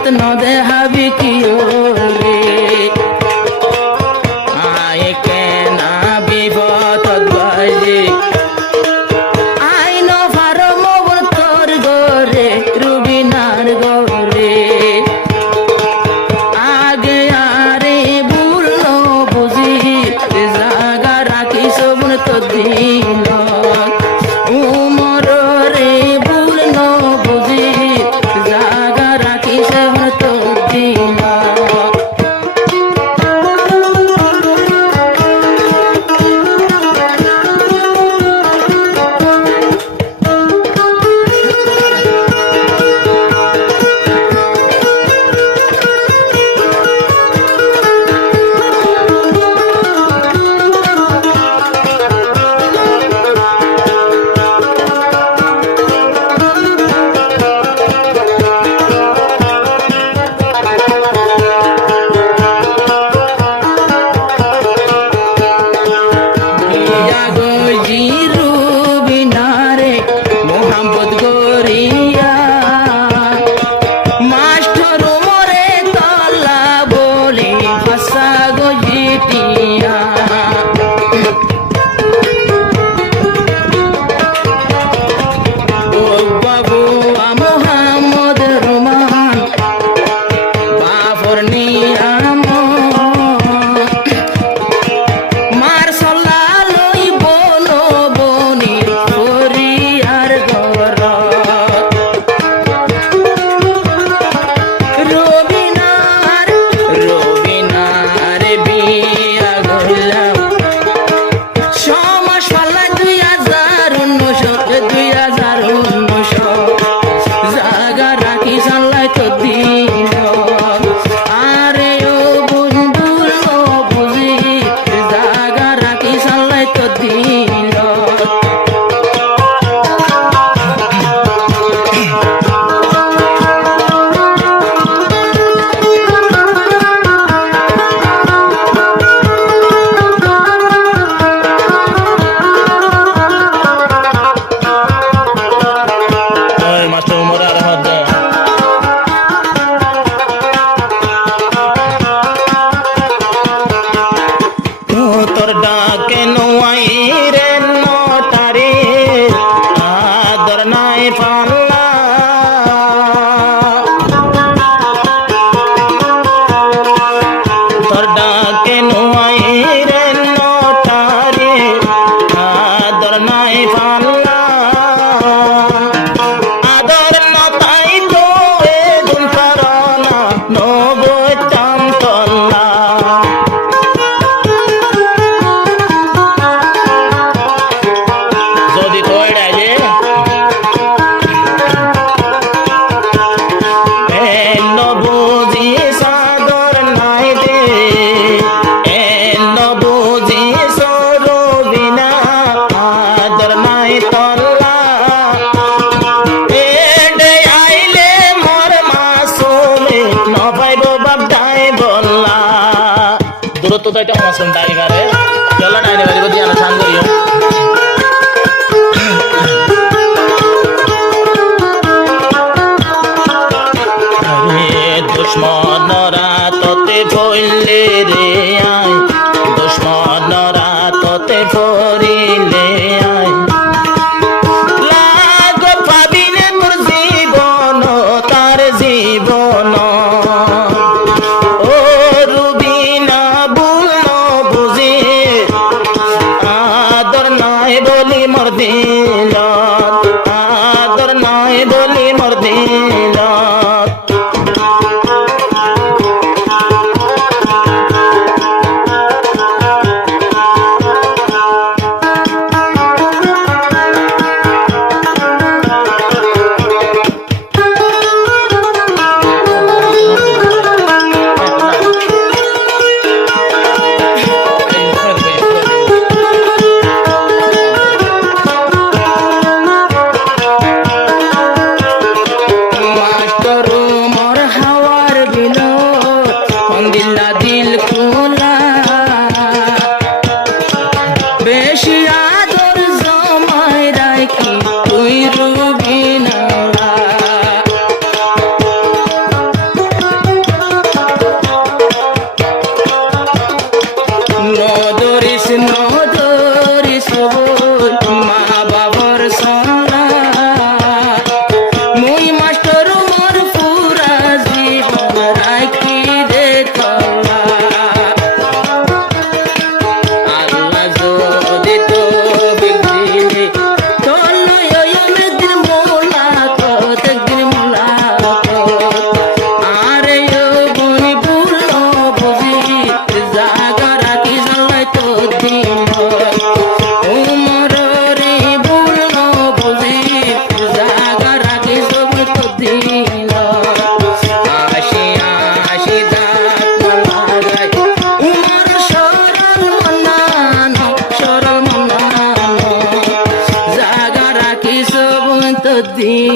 পথ নদে হাবি কি রে আয় কেনা বিপদ বাজে আই ন ফারো মোর তোর গরে রুবিনার গরে আগে আরে ভুল বুঝি জাগা রাখি সবন তো দিন উমর রে ভুল বুঝি জাগা রাখি সবন তো দিন দূরত্ব তো এটা মাসুম টাইগারে চলো নাইনে বাড়ি দিয়ে আলো সান করিও দুশ্মনরা তোতে ভইলে রে আয় দুশ্মনরা তোতে ভরিলে আয় লাগ পাবিনে মোর জীবন তার জীবন আদর নয় বলি মর দিল তদ্দিন